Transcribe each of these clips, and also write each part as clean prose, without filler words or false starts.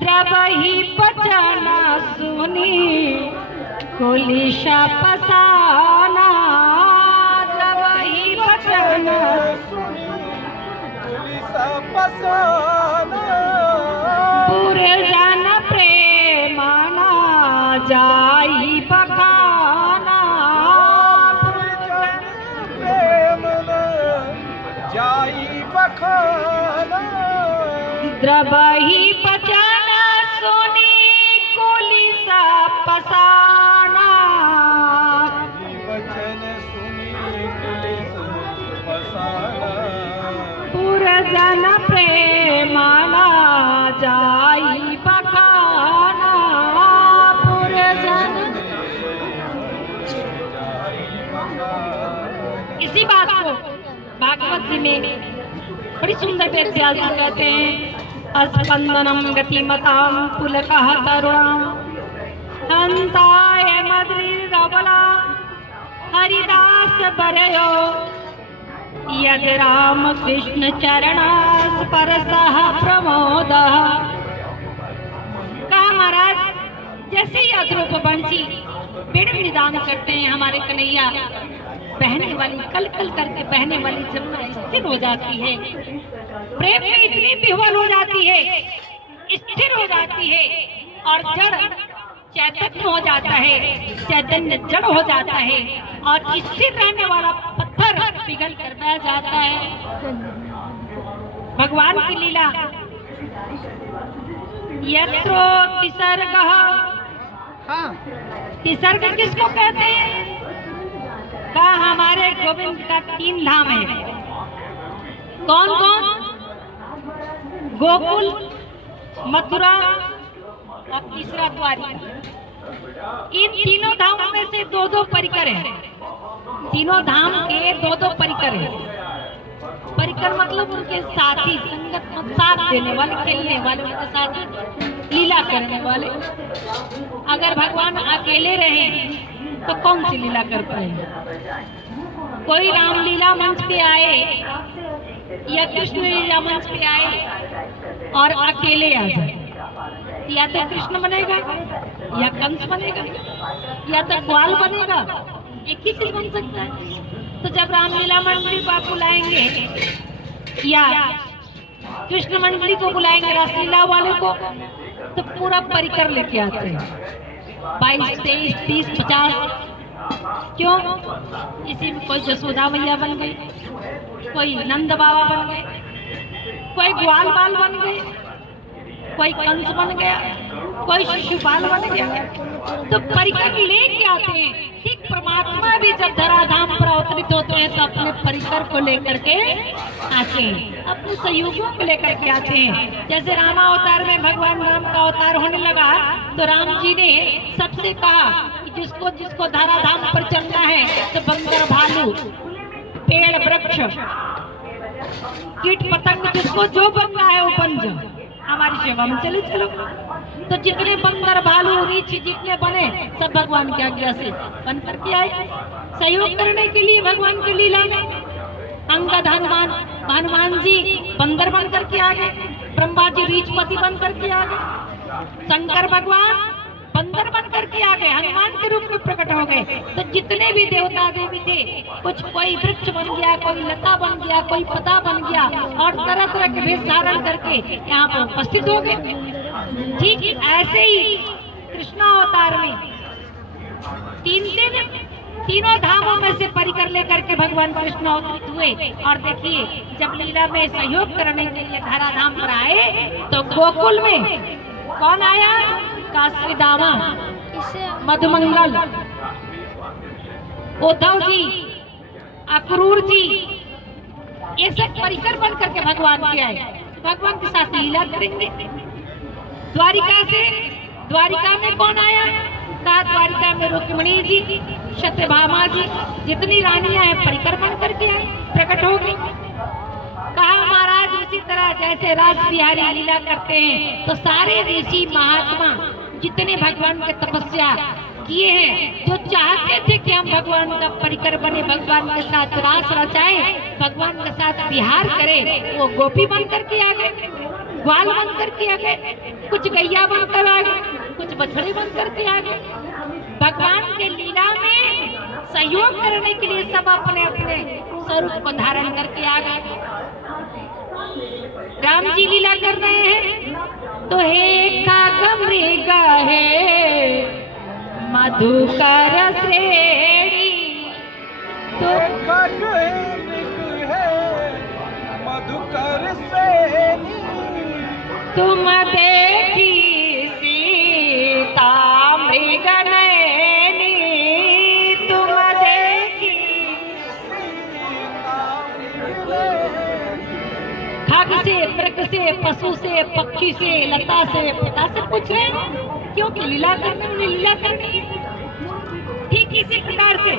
द्रवही पचना सुनी कुलिशा पसाना। द्रवही पचना सुनी कुलिशा पसाना। पूरे जन प्रेमाना जाई बखाना। जाई बखाना। द्रवही पचना सुनी कुलिशा पसाना। वचन सुनी कुलिशा पसाना। पुरजन प्रेमाना जाई बखाना। पुरजन इसी बात को भागवत जी में बड़ी सुंदर व्याख्या से कहते हैं। अस्पंदनम गतिमताम पुलकः तरुणाम हंसाय मद्रिरबला हरिदास बरयो यद राम कृष्ण चरणास परसः प्रमोदः। कहा महाराज, जैसे ही अद्रूप बंसी पेड़ निदान करते हैं हमारे कन्हैया, बहने वाली कल कल करके बहने वाली जमुना स्थिर हो जाती है, प्रेम में इतनी विह्वल हो जाती है, स्थिर हो जाती है और जड़ चैतन्य हो जाता है, चैतन्य जड़ हो जाता है और स्थिर रहने वाला पत्थर पिघल कर बह जाता है। भगवान की लीला यत्रो तिसर्गः। तिसर्ग किसको कहते हैं? कहा हमारे गोविंद का 3 धाम है। कौन कौन? गोकुल, मथुरा और तीसरा द्वारिका। इन तीनों धामों में से 2-2 परिकर है। तीनों धाम के 2-2 परिकर है। परिकर मतलब उनके साथी, संगत में साथ देने वाले, खेलने वाले, उनके साथ लीला करने वाले। अगर भगवान अकेले रहे तो कौन सी लीला कर पाएंगे? कोई रामलीला मंच पे आए या कृष्ण लीला मंच पे आए और अकेले आ जाए, या तो कृष्ण बनेगा या कंस बनेगा या तो ग्वाल बनेगा, एक ही चीज बन सकता है। तो जब रामलीला मंडली को आप बुलाएंगे या कृष्ण मंडली को बुलाएंगे, रासलीला वाले को, तो पूरा परिकर लेके आते हैं, 22, 23, 30, 50। क्यों? इसी में कोई जसोदा मैया बन गई, कोई नंद बाबा बन गए, कोई ग्वाल बाल बन गए, कोई कंस बन गया, कोई शिशुपाल बन गया। तो परिकर लेके आते हैं। ठीक परमात्मा भी जब धराधाम पर अवतरित होते हैं तो अपने परिकर को लेकर के आते हैं, अपने सहयोगियों को लेकर के आते हैं। जैसे रामावतार में भगवान राम का अवतार होने लगा तो राम जी ने सबसे कहा कि जिसको जिसको धराधाम पर चलना है तो बंदर, भालू, पेड़, वृक्ष, कीट पतंग, जिसको जो बनना है वो बन जाओ, हमारी सेवा में चले चलो। तो जितने बंदर, भालू, रीछ जितने बने सब भगवान की आज्ञा से बन करके आए, सहयोग करने के लिए भगवान की लीला में। अंगद हनुमान जी बंदर बन करके आ गए, ब्रह्मा जी रीछपति बन करके आ गए, शंकर भगवान बंदर बन करके आ गए, हनुमान के रूप में प्रकट हो गए। तो जितने भी देवता देवी थे, कुछ कोई वृक्ष बन गया, कोई लता बन गया, कोई पता बन गया और तरह तरह के वेश धारण करके यहाँ पर उपस्थित हो गए। ठीक ऐसे ही कृष्णावतार में तीनों धामों में से परिकर लेकर के भगवान कृष्ण अवतरित हुए। और देखिए, जब लीला में सहयोग करने के लिए धराधाम पर आए तो गोकुल में कौन आया? काशीदामा, मधुमंगल, उद्धव जी, अक्रूर जी, ये सब परिकर बन करके भगवान के आए, भगवान के साथ लीला करेंगे। द्वारिका में कौन आया? कहा द्वारिका में रुक्मिणी जी, सत्यभामा जी, जितनी रानियां हैं परिकर बन करके आए, प्रकट हो गई। कहा महाराज उसी तरह जैसे रास बिहारी लीला करते हैं तो सारे ऋषि महात्मा जितने भगवान के तपस्या किए हैं, जो चाहते थे कि हम भगवान का परिकर बने, भगवान के साथ रास रचाएं, भगवान के साथ विहार करें, वो गोपी बन करके आ गए। ग्वाल बनकर के आ गए, कुछ गैया बनकर आ गए, कुछ बछड़े बनकर के आ गए। भगवान के लीला में सहयोग करने के लिए सब अपने अपने स्वरूप को धारण करके आ गए। राम जी लीला कर रहे हैं तो हे कागमृग है मधुकर श्रेणी, तो खगमृग है मधुकर श्रेणी, तुम देखी सीता मृग नैनी, तुम देखी सीता मृग नैनी। खग से, मृग से, पशु से, पक्षी से, लता से, पिता से पूछ रहे हैं क्योंकि लीला करने में लीला करनी है। ठीक इसी प्रकार से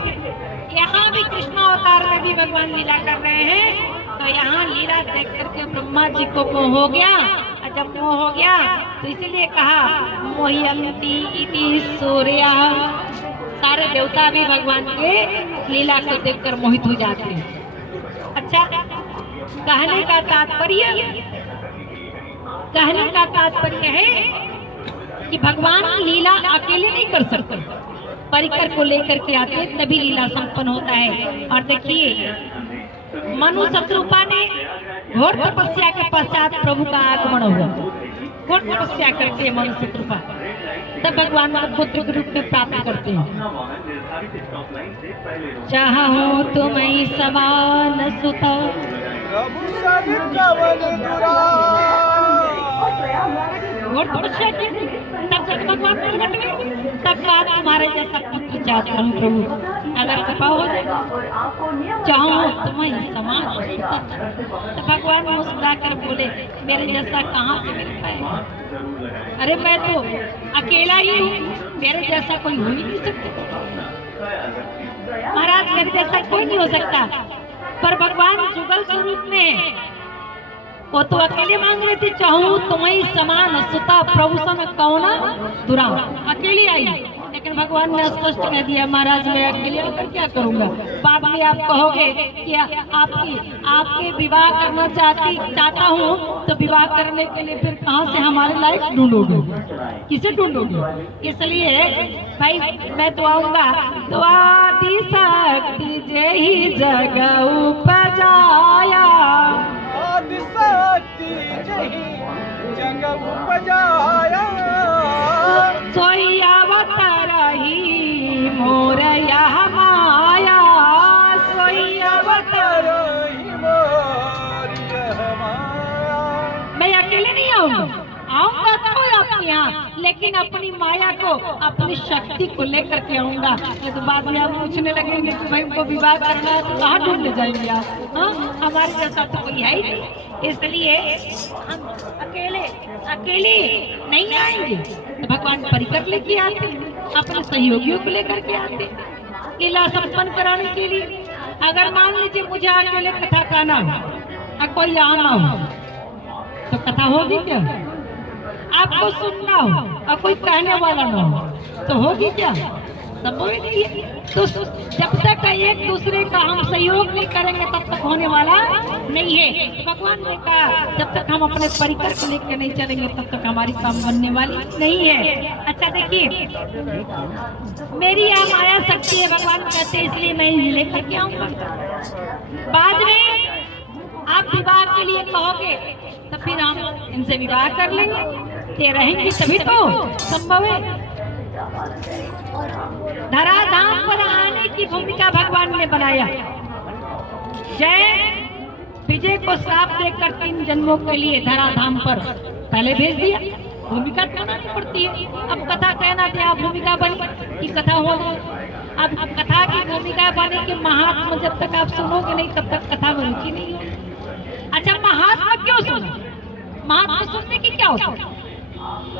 यहाँ भी कृष्ण अवतार में भी भगवान लीला कर रहे हैं। तो यहाँ लीला देख करके ब्रह्मा जी को मोह हो गया, और जब मोह हो गया तो इसीलिए कहा मोह्यंती इति सूर्या, सारे देवता भी भगवान के लीला को देखकर मोहित हो जाते हैं। अच्छा, कहने का तात्पर्य है कि भगवान लीला अकेले नहीं कर सकते, परिकर को लेकर के आते तभी लीला संपन्न होता है। और देखिए मनु शत्रुपा ने घोर तपस्या के पश्चात प्रभु का आगमन हुआ। घोर तपस्या करते हैं मनु शत्रुपा, तब भगवान को पुत्र के रूप में प्राप्त करते हैं। चाहो तुम्हें समान सुता, प्रभु सब कवन दुरा, घोर तपस्या की, तब जब भगवान प्रकट हुए तब बात तुम्हारे जैसा पुत्र चाहता हूँ प्रभु, अगर कृपा हो जाए चाहो तुम्हें समान सुता। तो भगवान मुस्कुरा कर बोले मेरे जैसा कहाँ से मिल पाएगा, अरे मैं तो अकेला ही हूँ, मेरे जैसा कोई हो ही नहीं सकता। महाराज मेरे जैसा कोई नहीं हो सकता, पर भगवान जुगल स्वरूप में है, वो तो अकेले मांग रहे थे चाहूं तुम्हें समान सुता प्रभु सन कौना दुरा, अकेले आई। लेकिन भगवान ने स्पष्ट कह दिया महाराज मैं अकेले होकर क्या करूंगा, बाद में आप कहोगे कि आपके विवाह करना चाहता हूँ, तो विवाह करने के लिए फिर कहाँ से हमारे लायक ढूंढोगे, किसे ढूंढोगे। इसलिए भाई मैं तो आऊंगा तो आदि शक्ति जय जगह उपजाया, आदि शक्ति जही जगह उपजाया, सोई अवतार ही मोर यह माया, सोई अवतार। मैं अकेले नहीं आऊंगा तो आपके यहाँ, लेकिन अपनी माया को अपनी शक्ति को लेकर के आऊंगा। तो बाद में आप पूछने लगेंगे कि भाई उनको विवाह करना है तो कहाँ ढूंढने जाएंगे आप, हाँ हमारे जैसा तो कोई है ही नहीं, इसलिए हम अकेले नहीं आएंगे। तो भगवान परिकर लेके आते, अपने सहयोगियों को लेकर के आते लीला संपन्न कराने के लिए। अगर मान लीजिए मुझे अकेले कथा कहना हो और कोई आना हो तो कथा होगी क्या, आपको सुनना हो और कोई कहने वाला ना हो तो होगी क्या, संभव ही नहीं है। तो जब तक एक दूसरे का हम सहयोग नहीं करेंगे तब तक होने वाला नहीं है। तो भगवान ने कहा जब तक हम अपने परिकर को लेकर नहीं चलेंगे तब तक हमारी काम बनने वाली नहीं है। अच्छा देखिए मेरी यहाँ माया शक्ति है, भगवान कहते हैं इसलिए मैं लेकर के आऊंगा। बाद में आप विवाह के लिए कहोगे तो फिर हम इनसे विवाह कर लेंगे, ये रहेंगे तभी तो संभव है। धराधाम पर आने की भूमिका भगवान ने बनाया। जय विजय को श्राप देकर 3 जन्मों के लिए धराधाम पर पहले भेज दिया, भूमिका बनानी पड़ती है। अब कथा कहना क्या भूमिका बनी कि कथा हो जाए। अब कथा की भूमिका बने कि महात्मा जब तक आप सुनोगे नहीं तब तक कथा में रुचि नहीं होगी। अच्छा महात्मा क्यों सुनो, महात्मा सुनने की क्या होता है,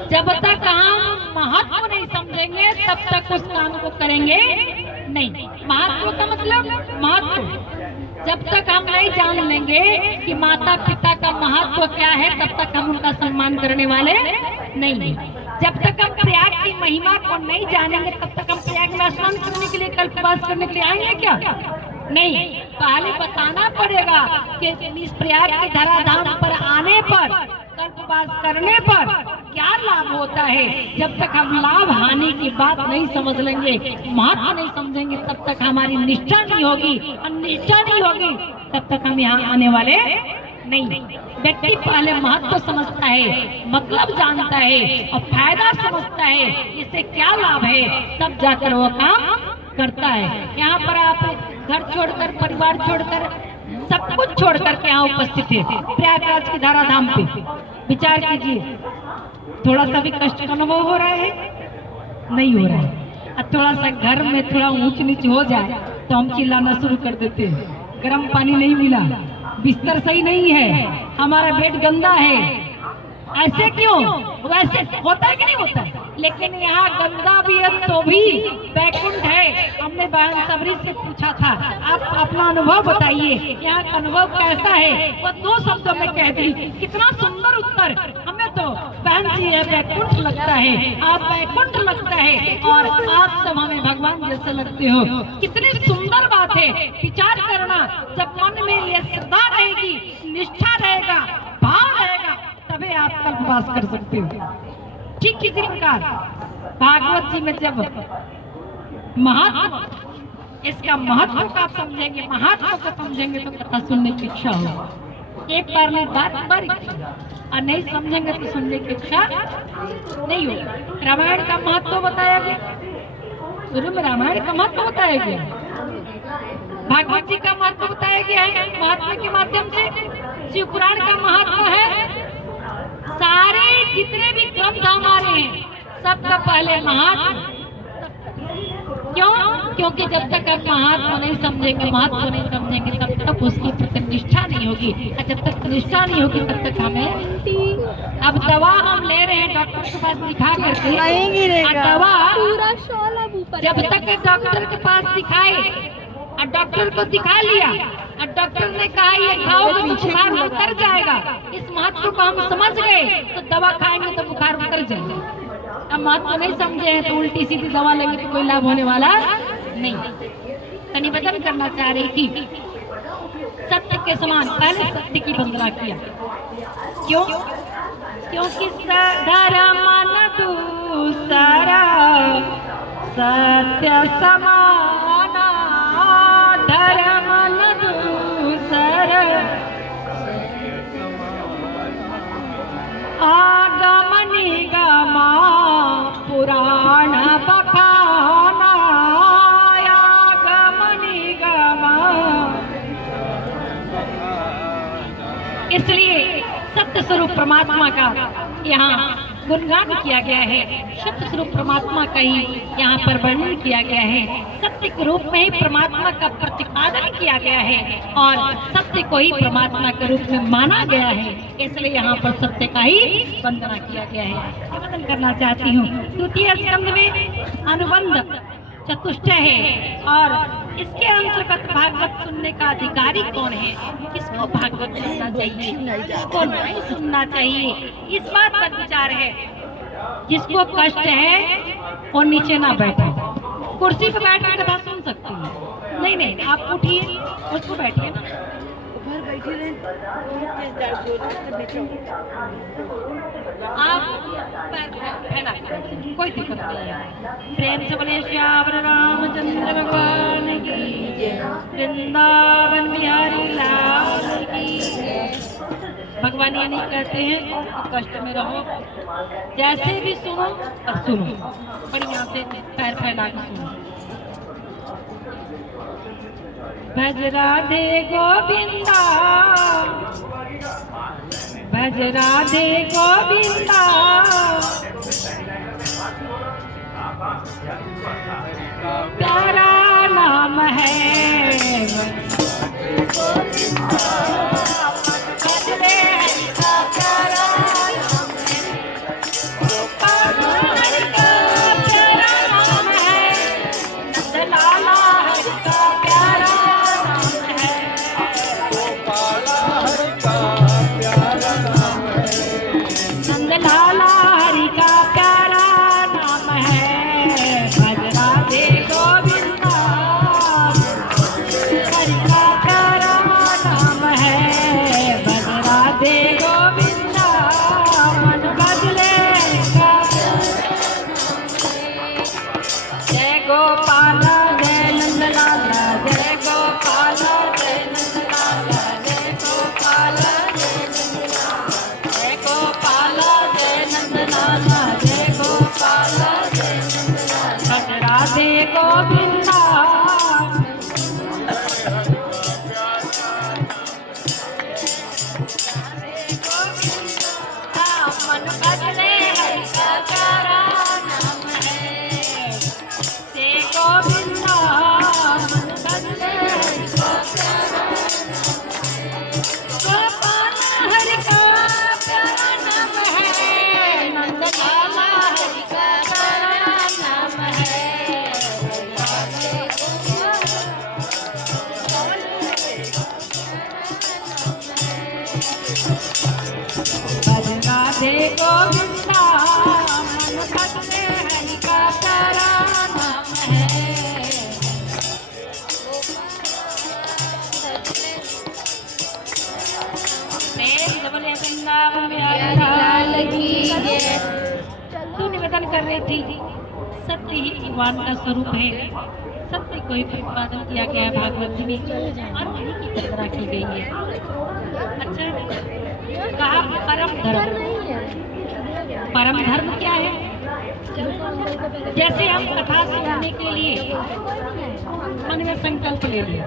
जब तक हम महत्व नहीं समझेंगे तब तक उस काम को करेंगे नहीं। महत्व का मतलब महत्व जब तक हम नहीं जान लेंगे कि माता पिता का महत्व क्या है तब तक हम उनका सम्मान करने वाले नहीं। जब तक हम प्रयाग की महिमा को नहीं जानेंगे तब तक हम प्रयाग में स्नान करने के लिए कल्पवास करने के लिए आएंगे क्या, नहीं। पहले बताना पड़ेगा कि इस प्रयाग के धराधाम पर आने पर कल्पवास पास करने पर क्या लाभ होता है, जब तक हम लाभ हानि की बात नहीं समझ लेंगे, महत्व नहीं समझेंगे, तब तक हमारी निष्ठा नहीं होगी, और निष्ठा नहीं होगी तब तक हम यहाँ आने वाले नहीं। व्यक्ति पहले महत्व समझता है, मतलब जानता है और फायदा समझता है, इससे क्या लाभ है, तब जाकर वो काम करता है। यहाँ पर आप घर छोड़कर, परिवार छोड़कर, सब कुछ छोड़ करके यहाँ उपस्थित है प्रयागराज की धारा धाम पे। विचार कीजिए, थोड़ा सा भी कष्ट का अनुभव हो रहा है? नहीं हो रहा है। अब थोड़ा सा घर में थोड़ा ऊंच नीच हो जाए तो हम चिल्लाना शुरू कर देते हैं, गर्म पानी नहीं मिला, बिस्तर सही नहीं है, हमारा बेड गंदा है। ऐसे क्यों? वैसे होता है कि नहीं होता? लेकिन यहाँ गंगा भी है तो भी बैकुंठ है। हमने बहन सबरी से पूछा था, आप अपना अनुभव बताइए, यहाँ का अनुभव कैसा है? वो 2 शब्दों में कह दी। कितना सुंदर उत्तर। हमें तो बहन जी है बैकुंठ लगता है, आप बैकुंठ लगता है, और आप सब हमें भगवान जैसे लगते हो। कितनी सुंदर बात है। विचार करना, जब मन में ये श्रद्धा रहेगी, निष्ठा रहेगा, भाव रहेगा, तभी आप कल्पवास कर सकते हो। ठीक इसी प्रकार भागवत जी में जब महत्व, इसका महत्व को आप समझेंगे, महत्व को समझेंगे तो कथा सुनने की इच्छा होगी। एक बार नहीं, बार और नहीं समझेंगे तो सुनने की इच्छा नहीं होगी। रामायण का महत्व बताया गया, शुरू में रामायण का महत्व बताया गया, भागवत जी का महत्व बताया गया है, महात्मा के माध्यम से शिव पुराण का महत्व है। सारे जितने भी ग्रंथ हमारे हैं, सबका पहले महत्व। क्यों? क्योंकि जब तक हम महत्व नहीं समझेंगे, महत्व नहीं समझेंगे, तब तक उसकी प्रतिष्ठा नहीं होगी, और जब तक प्रतिष्ठा नहीं होगी तब तक हमें, अब दवा हम ले रहे हैं डॉक्टर के पास दिखा करके, और दवा जब तक डॉक्टर के पास दिखाए, और डॉक्टर को दिखा लिया और डॉक्टर ने कहा ये खाओगे तो बुखार उतर जाएगा, इस महत्व को हम समझ गए तो दवा खाएंगे तो बुखार उतर जाएगा। अब महत्व नहीं समझे हैं तो उल्टी सीधी दवा लेंगे तो कोई लाभ होने वाला नहीं। तो निवेदन करना चाह रही थी, सत्य के समान पहले सत्य की वंदना किया। क्यों? क्योंकि धर्म दूसरा सत्य समाना, धर्म दूसरा आगम निगमा पुराण बखाना, आगम निगमा। इसलिए सत्य स्वरूप परमात्मा का यहाँ गुणगान किया गया है, सत्य स्वरूप परमात्मा का ही यहाँ पर वर्णन किया गया है, सत्य के रूप में ही परमात्मा का प्रतिपादन किया गया है, और सत्य को ही परमात्मा के रूप में माना गया है। इसलिए यहाँ पर सत्य का ही वंदना किया गया है। निवेदन करना चाहती हूँ, द्वितीय स्कंद में अनुबंध चतुष्टय है, और इसके अंतर्गत भागवत सुनने का अधिकारी कौन है, किसको भागवत सुनना चाहिए, किसको नहीं सुनना चाहिए, इस बात पर विचार है। जिसको कष्ट है वो नीचे ना बैठे, कुर्सी पर बैठ कर कथा सुन सकती है। नहीं नहीं, आप उठिए, उसको बैठिए ना, घर बैठे आप फैला, कोई दिक्कत नहीं है। प्रेम से बोले श्यावर रामचंद्र भगवान की, वृंदावन बिहारी लाल की। भगवान ये नहीं कहते हैं कि कष्ट में रहो, जैसे भी सुनो और सुनो, बढ़िया से पैर फैला के सुनो। भज राधे गोविंदा, भज राधे गोविंदा, प्यारा नाम है भजरे हरि का प्यारा नाम है, नंदलाला हरि का प्यारा नाम है, नंदलाला हरि का प्यारा नाम है, भज राधे गोविंदा, हरि का प्यारा नाम है। मन बदले हरि का प्यारा नाम है। से गोविंदा मन बदले हरि का प्यारा नाम है। गोपाल हरि का प्यारा नाम है। नंदलाला हरि का प्यारा नाम है। राधे गोविंदा मन बदले हरि का प्यारा नाम है। वृंदावन लाल की जय। तू निवेदन कर रही थी, सत्य ही भगवान का स्वरूप है। सत्य को ही प्रतिपादन किया गया है भागवत जी में और वही की कल्पना की गई है। अच्छा, कहा परम धर्म। परम धर्म क्या है? जैसे हम कथा सुनने के लिए मन में संकल्प ले लिया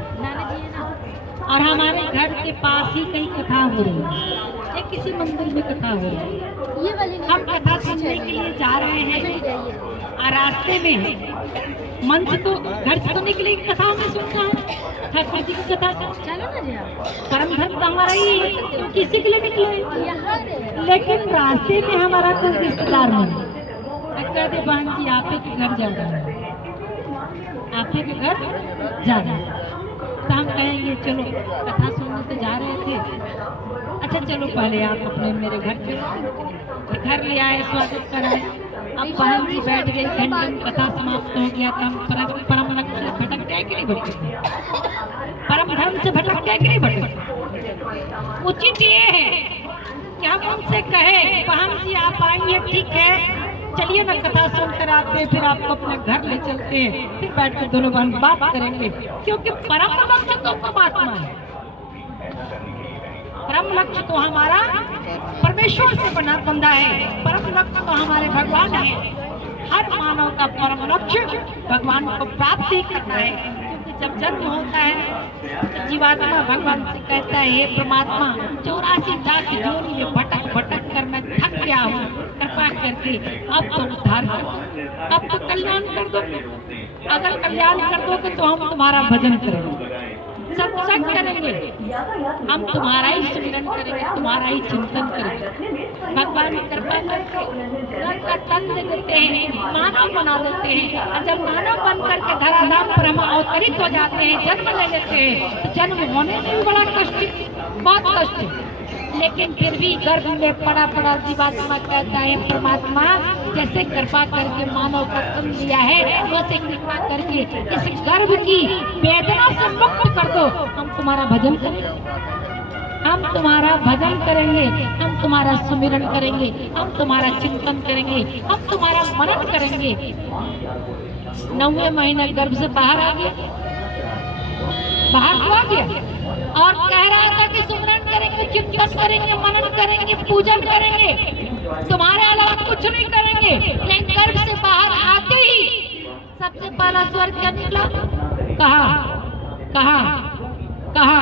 और हमारे घर के पास ही कई कथा हो रही है या किसी मंदिर में कथा हो रही है, हम कथा सुनने के लिए जा रहे हैं और रास्ते में मन से तो घर से तो निकले कथा में सुनना है, ठाकुर जी की कथा परम धर्म तो हमारा ही है, तो किसी के लिए निकले। लेकिन रास्ते में हमारा कोई रिश्तेदार नहीं, कहते बहन जी आप ही के घर जा रहे हैं, आप ही के घर जा रहे हैं, तो हम कहेंगे चलो कथा सुनने से जा रहे थे, अच्छा चलो पहले आप अपने मेरे घर चलो। घर ले आए, स्वागत कराए। अब बहन जी बैठ गई, घंटे में कथा समाप्त हो गया, तो हम परम लक्ष्य से भटक गए कि नहीं भटके? परम धर्म से भटक गए कि नहीं भटके? उचित ये है कि हम उनसे कहे बहन जी आप आइए, ठीक है, चलिए ना कथा सुनकर आते हैं, फिर आपको अपने घर ले चलते हैं, फिर बैठ कर दोनों बहन बात करेंगे, क्योंकि परम लक्ष्य तो परमात्मा है। परम लक्ष्य तो हमारा परमेश्वर से बंधा है, परम लक्ष्य तो हमारे भगवान है। हर मानव का परम लक्ष्य भगवान को प्राप्ति करना है, क्योंकि जब जन्म होता है तो जीवात्मा भगवान से कहता है हे परमात्मा 84 लाख योनि में भटक भटक कर मैं थक गया हूँ, कृपा करके अब तो उद्धार कर दो, अब तो कल्याण कर दो। अगर कल्याण कर दोगे तो हम तुम्हारा भजन करेंगे, सत्संग करेंगे, हम तुम्हारा ही सुमिरन करेंगे, तुम्हारा ही चिंतन करेंगे। भगवान कृपा करके का तन दे देते हैं, मानव बना देते हैं, और जब मानव बन करके धराधाम पर हम अवतरित हो जाते हैं, जन्म ले लेते हैं, तो जन्म होने में भी बड़ा कष्ट, बहुत कष्ट। लेकिन फिर भी गर्भ में पड़ा पड़ा जीवात्मा कहता है परमात्मा जैसे कृपा करके मानव का तन दिया है, वैसे कृपा करके इस गर्भ की वेदना से मुक्त कर दो, हम तुम्हारा भजन करेंगे, हम तुम्हारा भजन करेंगे, हम तुम्हारा सुमिरन करेंगे, हम तुम्हारा चिंतन करेंगे, हम तुम्हारा मनन करेंगे। 9वें महीने गर्भ से बाहर आ गया, बाहर आ गया और कह रहा था कि सुमिरन करेंगे, चिंतन करेंगे, मनन करेंगे, पूजन करेंगे, तुम्हारे अलावा कुछ नहीं करेंगे। लेकिन गर्भ से बाहर आते ही सबसे पहला स्वर क्या निकला? कहा कहा कहा।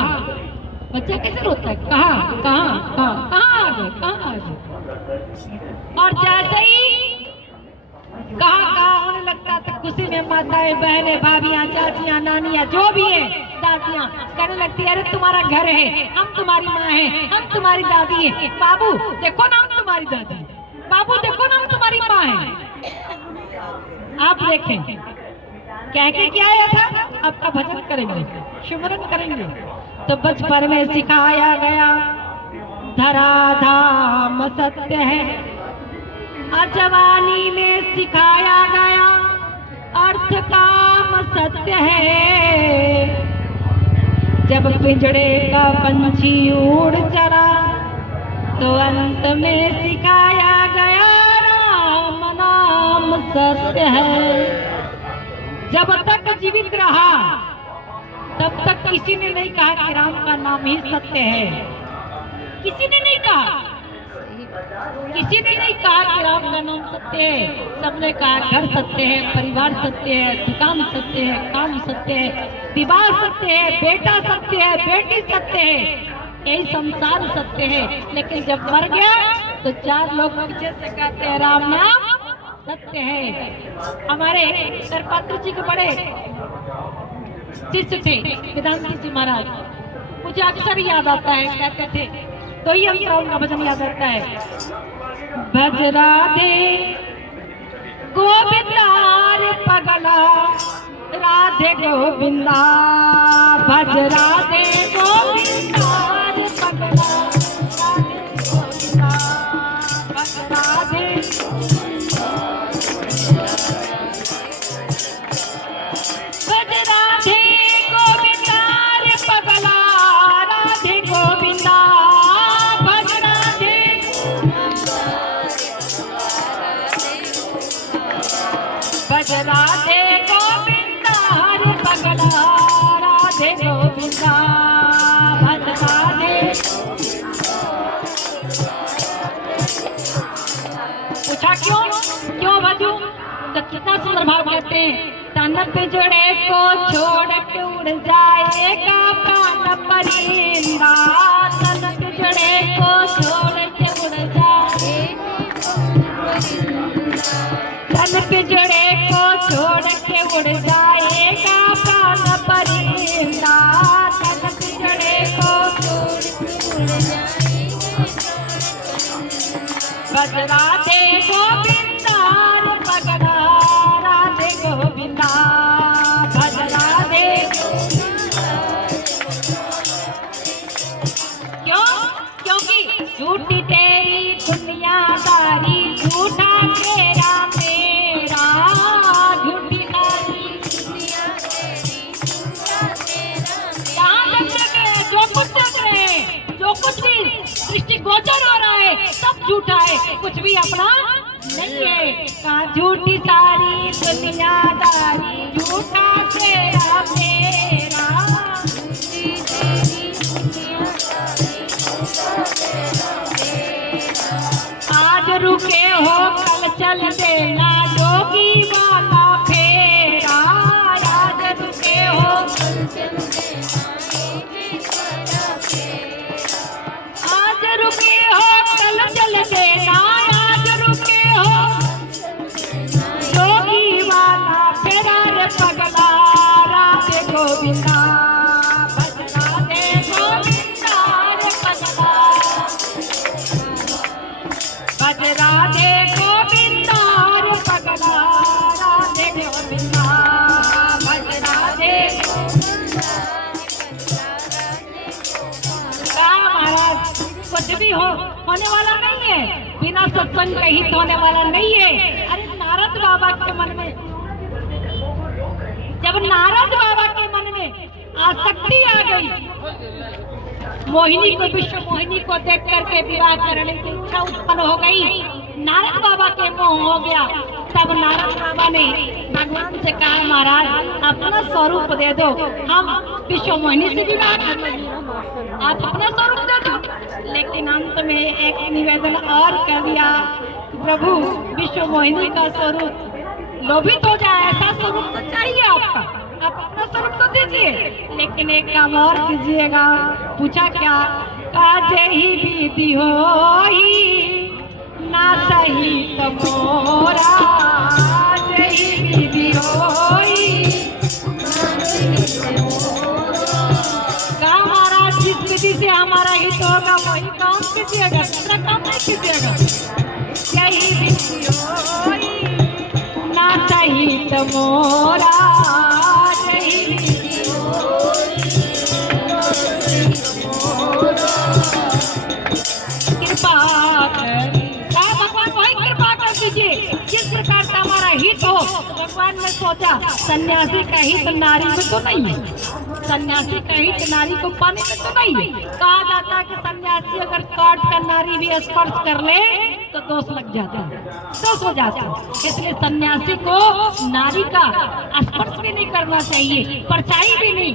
बच्चा कैसे रोता है? कहा कहा कहा, कहाँ आ गए, कहाँ आ गए। और जैसे ही कहा होने लगता था, खुशी में माताएं, बहनें, भाभियां, चाचियां, नानियां, जो भी है, दादियां कहने लगती है अरे तुम्हारा घर है, हम तुम्हारी माँ है, हम तुम्हारी दादी है, बाबू देखो ना हम तुम्हारी दादी, बाबू देखो ना हम तुम्हारी माँ है। आप देखें कह के क्या आया था, आपका भजन करेंगे, सुमिरन करेंगे। तो बचपन में सिखाया गया धराधाम सत्य है, जवानी में सिखाया गया अर्थ काम सत्य है। जब पिंजड़े का पंछी उड़ चला तो अंत में सिखाया गया राम नाम सत्य है। जब तक जीवित रहा तब तक किसी ने नहीं कहा कि राम का नाम ही सत्य है, किसी ने नहीं कहा, किसी ने नहीं कहा कि राम का नाम सत्य है। सबने कहा घर सत्य है, परिवार सत्य है, दुकान सत्य है, काम सत्य है, विवाह सत्य है, बेटा सत्य है, बेटी सत्य है, यही संसार सत्य है। लेकिन जब मर गया तो चार लोग पीछे से कहते हैं राम नाम सत्य है। हमारे दरपात्र जी के बड़े शिष्य थे वेदांती जी महाराज, मुझे अक्सर याद आता है, कहते थे तो ही अभी उनका भजन याद आता है, भज राधे गोविंदा रे पगला राधे गोविंदा, भज राधे गोविंदा रे पगला राधे गोविंदा, भज राधे भज राधे गोविंदा रे पगला राधे गोविंदा, भज राधे। पूछा क्यों भजू? तो कितना सुंदर भाव कहते हैं, तन पिजड़े को छोड़ के उड़ जाएगा प्राण परिंदा, तन पिजड़े को छोड़ के उड़ जाएगा, तन पिजड़े को छोड़ के उड़ जाएगा प्राण परिंदा, तन पिजड़े को छोड़ के उड़ जाएगा, भज राधे गोविंदा रे पगला राधे गोविंदा, भज राधे। क्यों? क्योंकि झूठी तेरी दुनियादारी, झूठा तेरा मेरा, झूठी तारी दुनिया तेरी, झूठा तेरा मेरा। यहाँ तक तक जो कुछ तक रहे, जो कुछ भी दृष्टि गोचर हो रहा है सब झूठा है, कुछ भी अपना नहीं है। कहाँ झूठी सारी दुनियादारी, झूठा तेरा मेरा, झूठी तेरी दुनियादारी, आज रुके हो कल चल देना जोगी वाला फेरा, आज रुके हो कल चल देना, आज रुके हो कल चल देना, आज रुके हो जोगी वाला फेरा रे पगला राधे गोविंदा, भज राधे गोविंदा रे पगला, भज राधे गोविंदा रे पगला राधे गोविंदा, भज राधे। महाराज कुछ भी होने वाला नहीं है, बिना सत्संग के हित होने वाला नहीं है। अरे नारद बाबा के मन में, जब नारद बाबा के मन में आसक्ति आ गई, मोहिनी को, विश्व मोहिनी को देख करके विवाह करने की इच्छा उत्पन्न हो गई, नारद बाबा के मोह हो गया, तब नारद बाबा ने भगवान से कहा महाराज अपना स्वरूप दे दो, हम विश्व मोहिनी से विवाह कर लेंगे, आप अपना स्वरूप दे दो। लेकिन अंत में एक निवेदन और कर दिया, प्रभु विश्व मोहिनी का स्वरूप लोभित हो जाए, ऐसा स्वरूप तो चाहिए आपका, आप अपना स्वरूप तो दीजिए, लेकिन एक काम और कीजिएगा। पूछा क्या? काजे ही विधि होई ना सही तो मोरा, काजे ही विधि होई का महाराज, जिस विधि से हमारा हित होगा वही काम कीजिएगा, दूसरा काम नहीं कीजिएगा। यही विधि होई ना सही तो मोरा, भगवान वही कृपा कर दीजिए जिस प्रकार से हमारा हित हो। भगवान ने सोचा सन्यासी का हित नारी में तो नहीं है, सन्यासी का हित नारी को पाने में तो नहीं है। कहा जाता है कि सन्यासी अगर काट कर नारी भी स्पर्श कर ले तो दोष लग जाता है, दोष हो जाता है। इसलिए सन्यासी को नारी का स्पर्श भी नहीं करना चाहिए, परछाई भी नहीं।